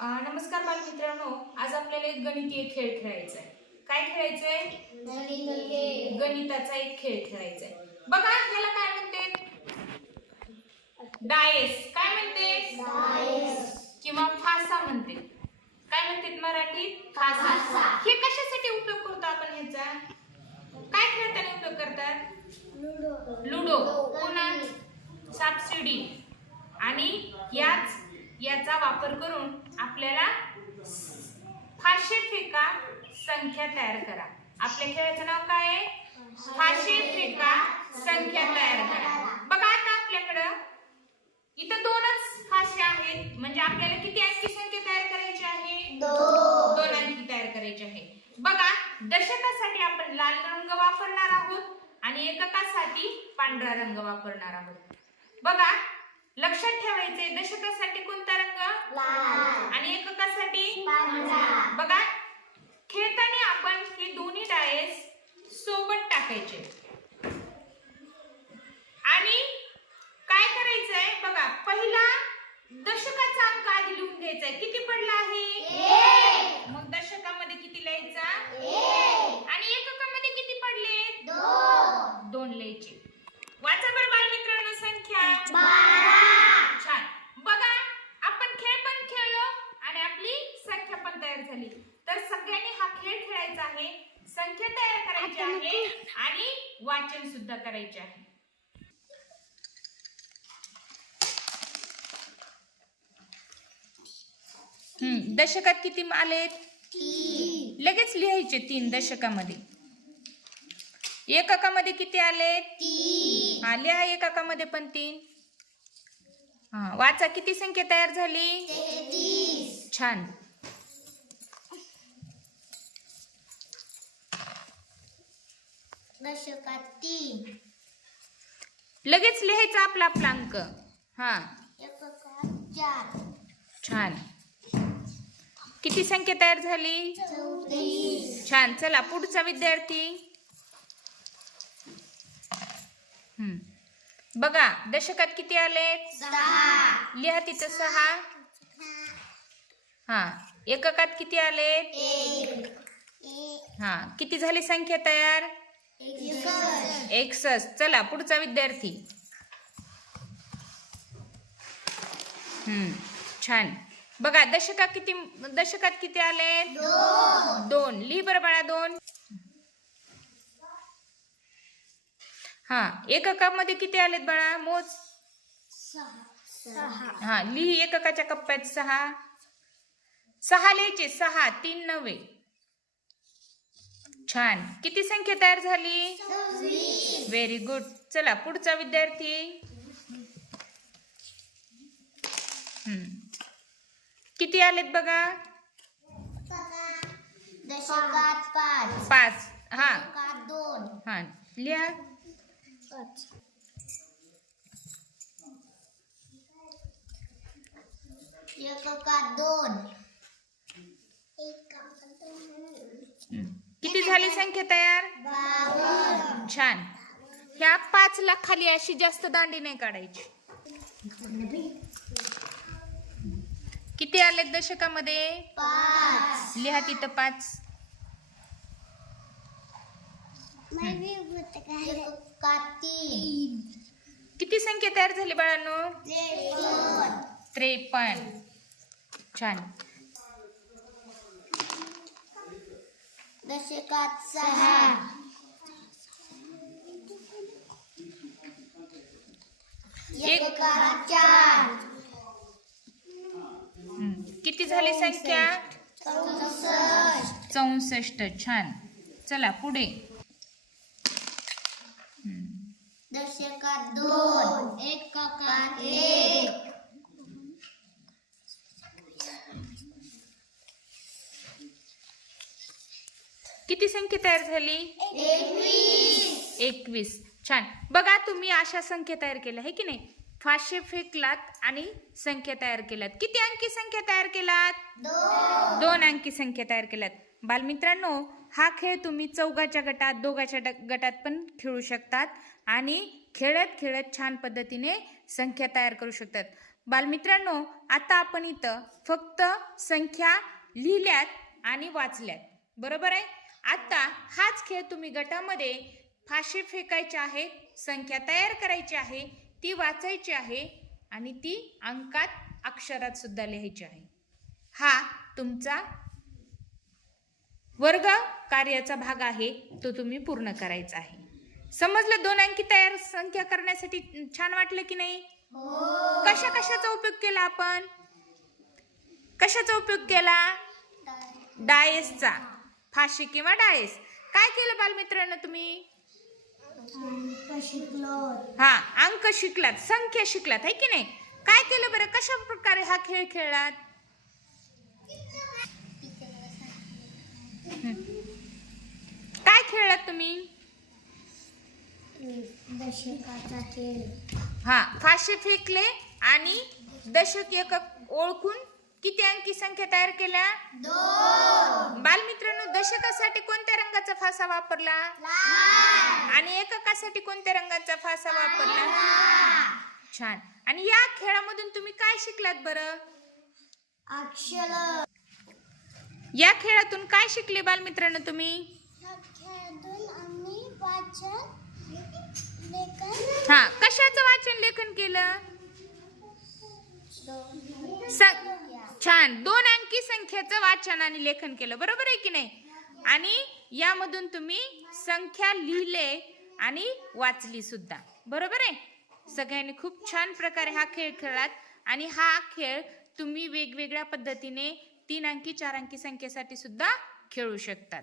नमस्कार बालमित्रांनो, आज आपल्याला एक गणितीय खेळ खेळायचा आहे. काय खेळायचंय? गणिताचा एक खेळ खेळायचा आहे. बघा याला काय म्हणते? डायस. काय म्हणते? डायस किंवा फासा म्हणते. काय म्हणते मराठीत? फासा. हे कशासाठी उपयोग करतो आपण ह्याचा? काय खेळताना उपयोग करतात? लुडो. पुन्हा सापशिडी. आणि याचा वापर करून आपल्याला फाशे फेका संख्या तयार करा. आपल्या खेळाचं नाव काय आहे? फाशे फेका संख्या तयार करा. बघा आता आपल्याकडं इथं दोनच फाशे आहेत, म्हणजे आपल्याला किती अंकी संख्या तयार करायची आहे? दोन अंकी तयार करायची आहे. बघा दशकासाठी आपण लाल रंग वापरणार आहोत आणि एककासाठी पांढरा रंग वापरणार आहोत. बघा लक्षात ठेवायचे, दशकासाठी कोणता रंग? लाल. आणि एककासाठी पांढरा. बघा खेळताना आपण हे दोन्ही डायस सोबत टाकायचे आणि काय करायचंय? बघा पहिला दशकाचा अंक आधी लिहून घ्यायचा आहे. किती पडला आहे? 1. मग दशकामध्ये किती लिहायचा? 1. आणि एककामध्ये किती पडले? 2. 2 लिहायचे. वाचा बरं बालमित्रांनो संख्या 12. छान. बघा आपण खेळ पण खेळलो आणि आपली संख्या पण तयार झाली. तर सगळ्यांनी हा खेळ खेळायचा आहे, संख्या तयार करायची आहे आणि वाचन सुद्धा करायचे आहे. दशकात किती आलेत? 3. लगेच लिहायचे 3 दशकामध्ये. एककामध्ये किती आले? 3. हा लिहा एककामध्ये पण 3. हा वाचा किती संख्या तयार झाली? 33. छान. दशकात 3. लगेच लिहायचा आपला आपला अंक. हा एककात 4. छान. किती संख्या तयार झाली? 34. छान. चला पुढचा विद्यार्थी. बघा दशकात किती आले? 6. लिहा तिथं 6. हा एककात किती आले? 1. हा किती झाली संख्या तयार? 61. चला पुढचा विद्यार्थी. छान. बघा दशकात किती आले? 2. लिहि बरं बाळा 2. हा एककामध्ये किती आलेत बाळा? मोज. 6. हा लिहि एककाच्या कप्प्यात 6. 6 लिहायचे. 6 3 9. छान. किती संख्या तयार झाली? 26. Very good. चला पुढचा विद्यार्थी. किती आलेत बघा? दशकात 5. 5. हा एककात 2. हा लिहा. 5. एककात 2. किती झाली संख्या तयार? 52. छान. ह्या 5 ला खाली अशी जास्त दांडी नाही काढायची. किती आलेत दशकामध्ये? 5. लिहा तिथं 5. एककात 3. किती संख्या तयार झाली बाळांनो? 53. छान. दशकात 6. एककात 4. किती झाली संख्या? 64. 64. छान. चला पुढे. दशकात 2. एककात 1. किती संख्या तयार झाली? 21. 21. छान. बघा तुम्ही अशा संख्या तयार केल्या आहे की नाही? फाशे फेकलात आणि संख्या तयार केल्यात. किती अंकी संख्या तयार केलात? 2 अंकी संख्या तयार केल्यात. बालमित्रांनो हा खेळ तुम्ही चौघाच्या गटात, दोघाच्या गटात पण खेळू शकतात आणि खेळत खेळत छान पद्धतीने संख्या तयार करू शकतात. बालमित्रांनो, आता आपण इथं फक्त संख्या लिहिल्यात आणि वाचल्यात, बरोबर आहे. आता हाच खेळ तुम्ही गटामध्ये फाशी फेकायचे आहे, संख्या तयार करायची आहे, ती वाचायची आहे आणि ती अंकात अक्षरात सुद्धा लिहायची आहे. हा तुमचा वर्ग कार्याचा भाग आहे, तो तुम्ही पूर्ण करायचा आहे. समजलं? 2 अंकी तयार संख्या करण्यासाठी छान वाटलं की नाही? कशाचा उपयोग केला आपण? कशाचा उपयोग केला? डायसचा. फाशी किंवा डायस. काय केलं बालमित्रांनो तुम्ही? हा, अंक शिकलात, संख्या शिकलात, है की नाही? काय केलं बरं? कशा प्रकारे हा खेळ खेळलात? काय खेळलात तुम्ही? दशकाचा खेळ. हा, फाशी फेकले आणि दशक एकक ओळखून किती अंकी संख्या तयार केल्या? 2. बालमित्रांनो, दशकासाठी कोणत्या रंगाचा फासा वापरला? आणि एककासाठी कोणत्या रंगाचा फासा वापरला? छान. आणि या खेळामधून तुम्ही काय शिकलात बरं? अक्षर. या खेळातून काय शिकले बालमित्रांनो तुम्ही? आम्ही वाचन लेखन. हा, कशाचं वाचन लेखन केलं? छान. 2 अंकी संख्येचं वाचन आणि लेखन केलं, बरोबर आहे की नाही? आणि यामधून तुम्ही संख्या लिहिले आणि वाचली सुद्धा, बरोबर आहे. सगळ्यांनी खूप छान प्रकारे हा खेळ खेळलात आणि हा खेळ तुम्ही वेगवेगळ्या पद्धतीने 3 अंकी 4 अंकी संख्येसाठी सुद्धा खेळू शकतात.